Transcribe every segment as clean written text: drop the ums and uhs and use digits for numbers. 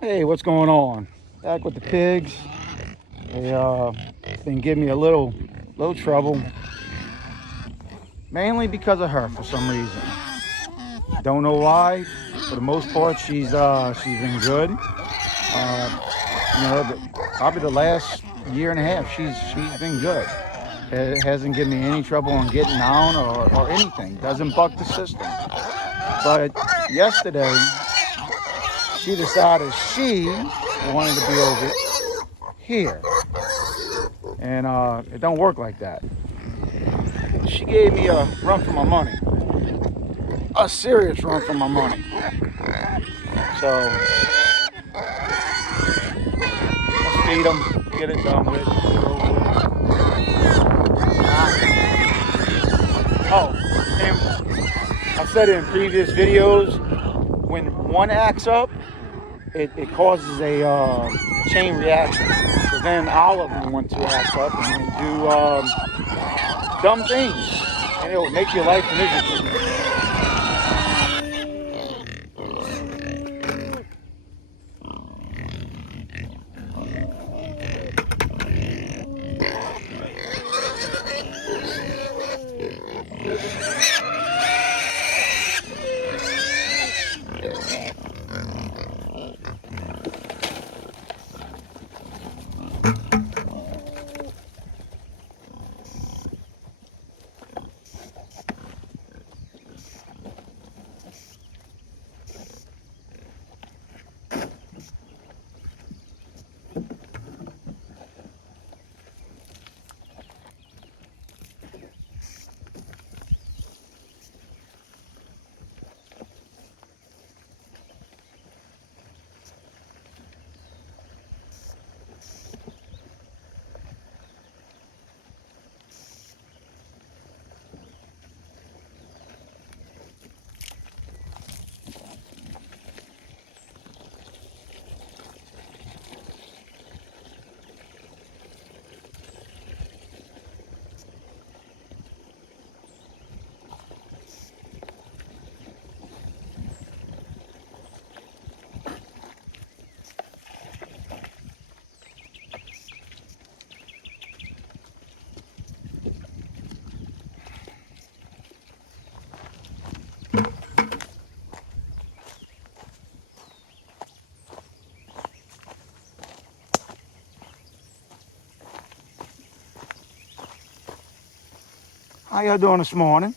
Hey, what's going on? Back with the pigs. They been giving me a little trouble, mainly because of her for some reason. Don't know why. For the most part, she's been good. Probably the last year and a half, she's been good. It hasn't given me any trouble on getting down or anything. Doesn't buck the system. But yesterday, she decided she wanted to be over here. And it don't work like that. She gave me a run for my money. A serious run for my money. So, let's feed them, get it done with. Oh, and I said it in previous videos, when one acts up, it causes a chain reaction. So then all of them want to act up and do dumb things. And it will make your life miserable. How y'all doing this morning?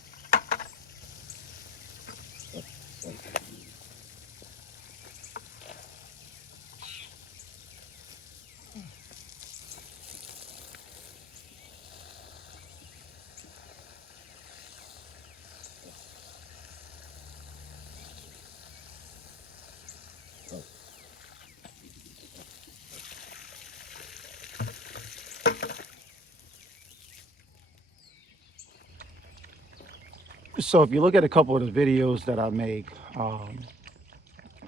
So if you look at a couple of the videos that I make,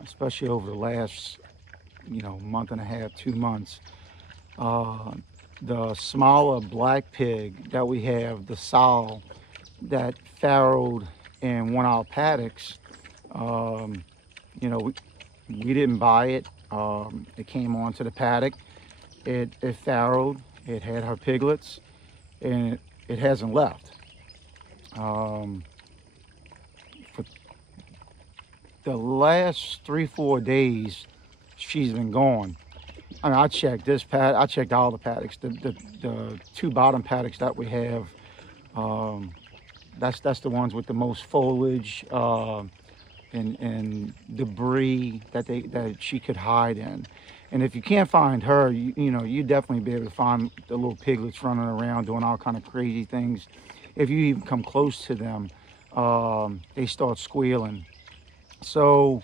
especially over the last, month and a half, 2 months, uh, the smaller black pig that we have, the sow that farrowed in one of our paddocks, um, you know, we, we didn't buy it. It came onto the paddock. It farrowed. It had her piglets, and it hasn't left. Um, for the last 3-4 days, she's been gone. I mean, I checked this pad. I checked all the paddocks. The two bottom paddocks that we have. Um, that's the ones with the most foliage and debris that she could hide in. And if you can't find her, you definitely be able to find the little piglets running around doing all kind of crazy things. If you even come close to them, they start squealing. So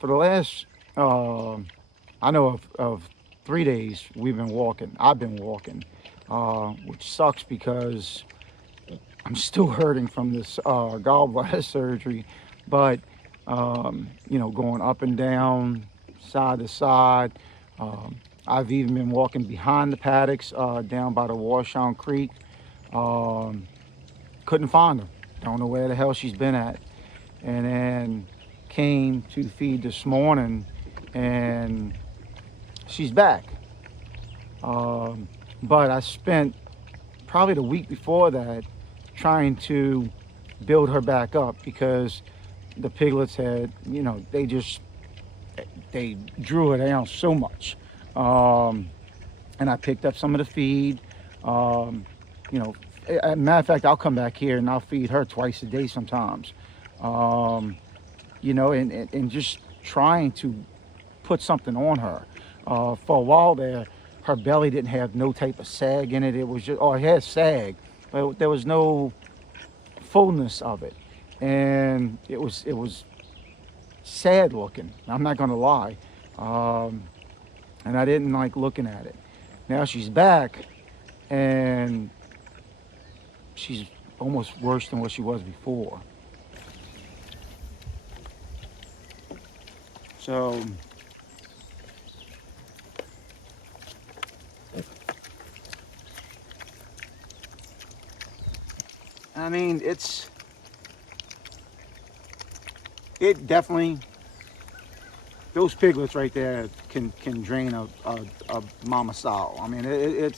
for the last, I know of 3 days, we've been walking. I've been walking, which sucks because I'm still hurting from this gallbladder surgery. But going up and down, side to side. I've even been walking behind the paddocks down by the Washoe Creek. Um, couldn't find her. Don't know where the hell she's been at. And then came to feed this morning, and she's back. But I spent probably the week before that trying to build her back up because the piglets had, they drew her down so much. And I picked up some of the feed. You know, as a matter of fact, I'll come back here and I'll feed her twice a day sometimes. And just trying to put something on her. For a while there, her belly didn't have no type of sag in it. It was just, it had sag, but there was no fullness of it. And it was sad looking. I'm not gonna lie. And I didn't like looking at it. Now she's back and she's almost worse than what she was before. So I mean, it definitely, those piglets right there can drain a mama sow. I mean, they're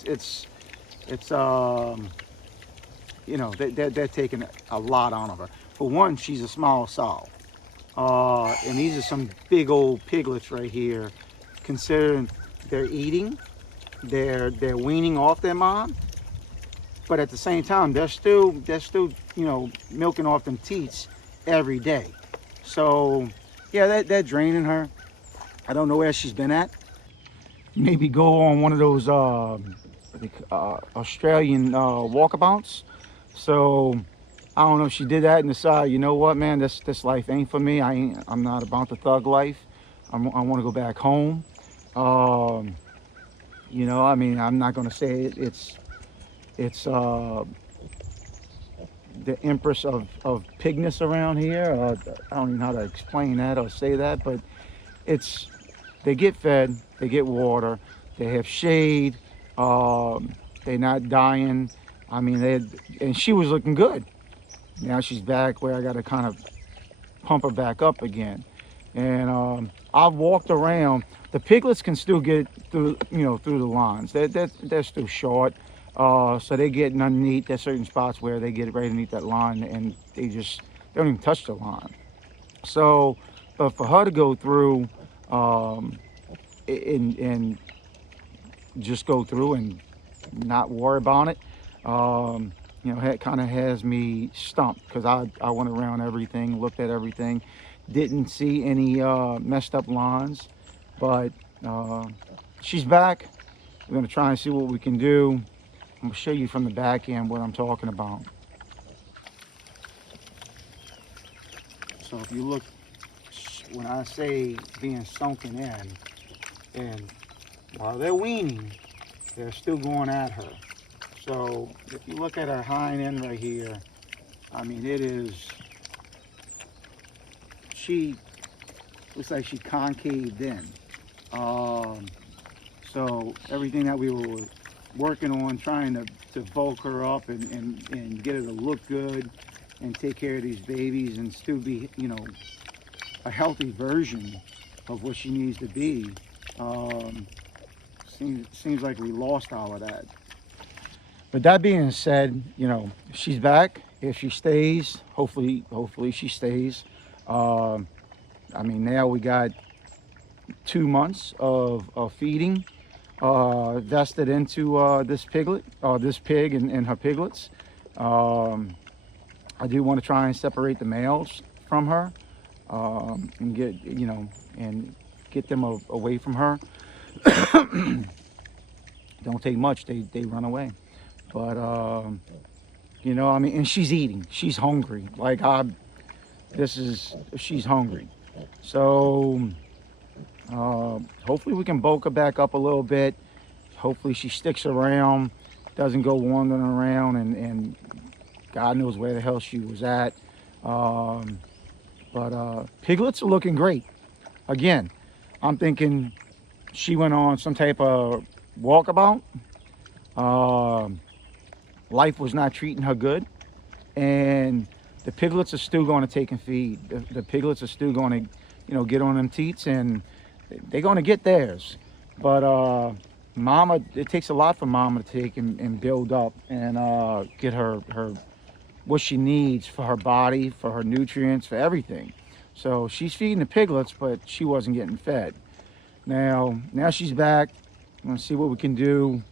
taking a lot out of her. For one, she's a small sow. And these are some big old piglets right here, considering they're eating, they're weaning off their mom, but at the same time, they're still, milking off them teats every day. So, yeah, they're draining her. I don't know where she's been at. Maybe go on one of those Australian walkabouts. So, I don't know if she did that and decided, you know what, man, this life ain't for me. I'm not about the thug life. I want to go back home. I mean, I'm not going to say it's the empress of pigness around here. I don't even know how to explain that or say that, but they get fed, they get water, they have shade, they're not dying. I mean, and she was looking good. Now she's back where I got to kind of pump her back up again. And I've walked around. The piglets can still get through, through the lines. They're still short. So they get underneath. There's certain spots where they get right underneath that line and they don't even touch the line. So, but for her to go through and just go through and not worry about it, it kind of has me stumped because I went around everything, looked at everything, didn't see any messed up lines, but she's back. We're going to try and see what we can do. I'm going to show you from the back end what I'm talking about. So if you look, when I say being sunken in, and while they're weaning, they're still going at her. So if you look at her hind end right here, I mean, she looks like she concaved in. So everything that we were working on, trying to bulk her up and get her to look good and take care of these babies and still be, a healthy version of what she needs to be. Seems like we lost all of that. But that being said, she's back. If she stays, hopefully she stays. I mean, now we got 2 months of feeding vested into this pig and her piglets. I do want to try and separate the males from her and get them away from her. Don't take much; they run away. But I mean, and she's eating. She's hungry. Like she's hungry. So hopefully we can bulk her back up a little bit. Hopefully she sticks around, doesn't go wandering around, and God knows where the hell she was at. But piglets are looking great. Again, I'm thinking she went on some type of walkabout. Life was not treating her good, and the piglets are still going to take and feed. The piglets are still going to, get on them teats, and they're going to get theirs. But mama, it takes a lot for mama to take and build up and get her what she needs for her body, for her nutrients, for everything. So she's feeding the piglets, but she wasn't getting fed. Now she's back. I'm gonna see what we can do.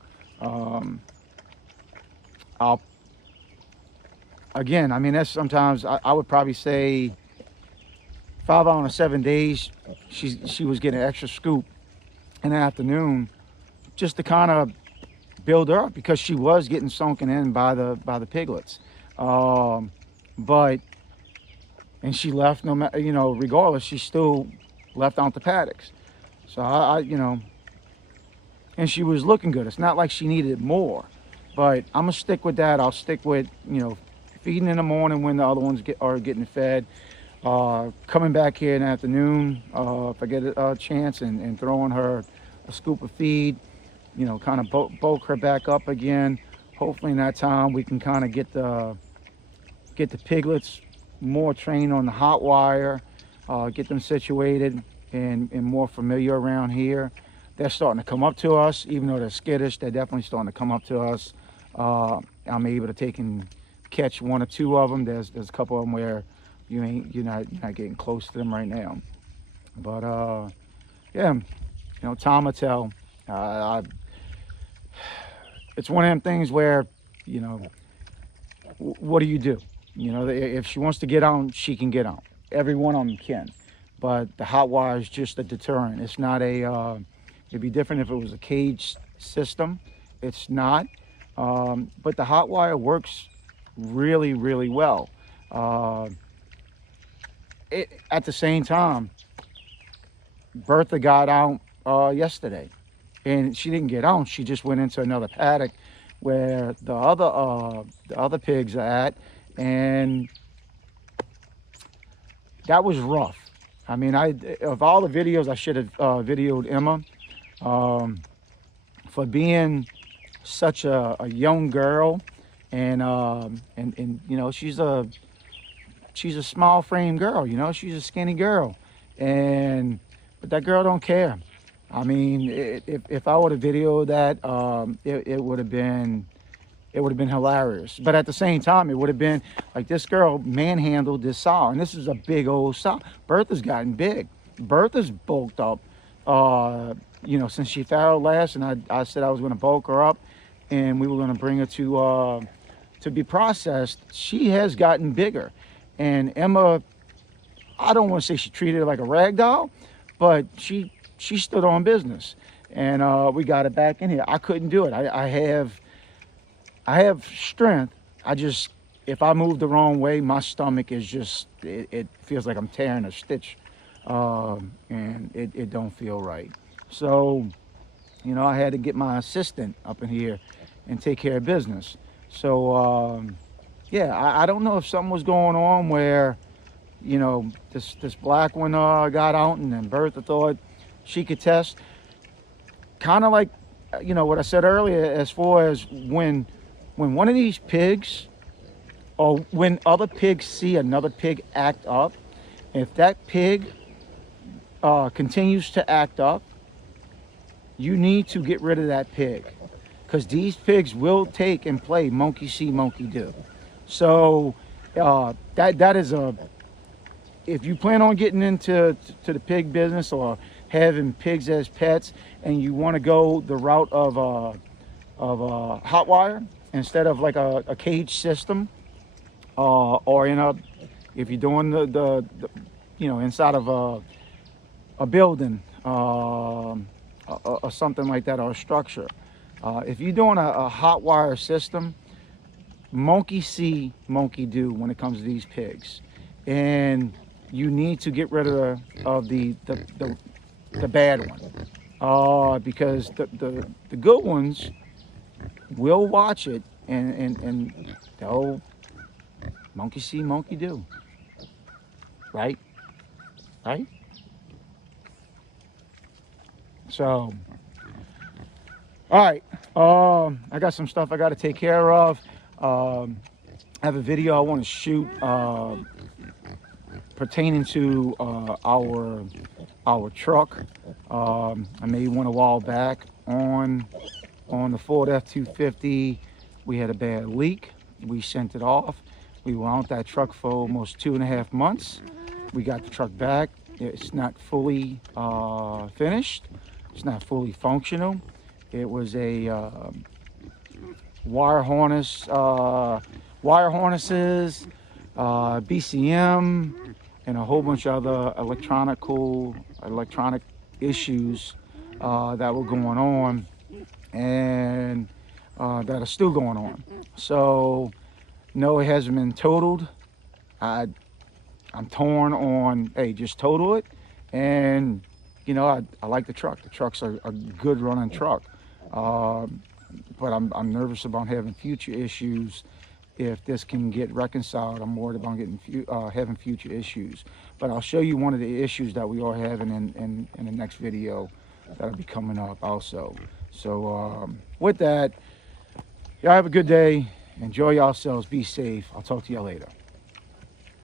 I'll again. I mean, that's sometimes I would probably say 5 out of 7 days she was getting an extra scoop in the afternoon, just to kind of build her up because she was getting sunken in by the piglets. But and she left no matter, regardless, she still left out the paddocks. So I and she was looking good. It's not like she needed more, but I'm gonna stick with that. I'll stick with feeding in the morning when the other ones are getting fed. Coming back here in the afternoon if I get a chance and throwing her a scoop of feed. Kind of bulk her back up again. Hopefully in that time we can kind of get the piglets more trained on the hot wire, get them situated and more familiar around here. They're starting to come up to us, even though they're skittish. They're definitely starting to come up to us. I'm able to take and catch 1 or 2 of them. There's a couple of them where you're not getting close to them right now. But yeah, time will tell. It's one of them things where, what do you do? If she wants to get on, she can get on. Every one of them can. But the hot wire is just a deterrent. It's not it'd be different if it was a cage system. It's not. But the hot wire works really, really well. At the same time, Bertha got out yesterday. And she didn't get on. She just went into another paddock where the other pigs are at, and that was rough. I mean, of all the videos, I should have videoed Emma for being such a young girl, and she's a small frame girl. She's a skinny girl, but that girl don't care. I mean, if I would have videoed that, it would have been hilarious. But at the same time, it would have been like this girl manhandled this sow, and this is a big old sow. Bertha's gotten big. Bertha's bulked up, since she farrowed last, and I said I was going to bulk her up, and we were going to bring her to be processed. She has gotten bigger, and Emma, I don't want to say she treated her like a rag doll, but she stood on business, and we got it back in here. I couldn't do it. I have strength. If I move the wrong way, my stomach is just, it feels like I'm tearing a stitch, and it don't feel right. So, I had to get my assistant up in here and take care of business. So, yeah, I don't know if something was going on where, this black one got out, and then Bertha thought she could test. Kind of like, what I said earlier, as far as when one of these pigs, or when other pigs see another pig act up, if that pig continues to act up, you need to get rid of that pig, because these pigs will take and play monkey see, monkey do. So that is if you plan on getting into the pig business or having pigs as pets, and you want to go the route of hot wire instead of like a cage system, or if you're doing the inside of a building or something like that, or a structure, if you're doing a hot wire system, monkey see, monkey do when it comes to these pigs, and you need to get rid of the bad one, because the good ones will watch it and they'll monkey see, monkey do. Right? So, all right. I got some stuff I got to take care of. I have a video I want to shoot pertaining to our truck. I made one a while back on the Ford F-250. We had a bad leak. We sent it off. We were out that truck for almost 2.5 months. We got the truck back. It's not fully finished. It's not fully functional. It was a wire harnesses, BCM, and a whole bunch of other electronic issues that were going on, and that are still going on. So no, it hasn't been totaled. I'm torn on, hey, just total it. And you know, I like the truck. The truck's a good running truck, but I'm nervous about having future issues. If this can get reconciled, I'm worried about having future issues. But I'll show you one of the issues that we are having in the next video that'll be coming up also. So with that, y'all have a good day. Enjoy yourselves. Be safe. I'll talk to y'all later.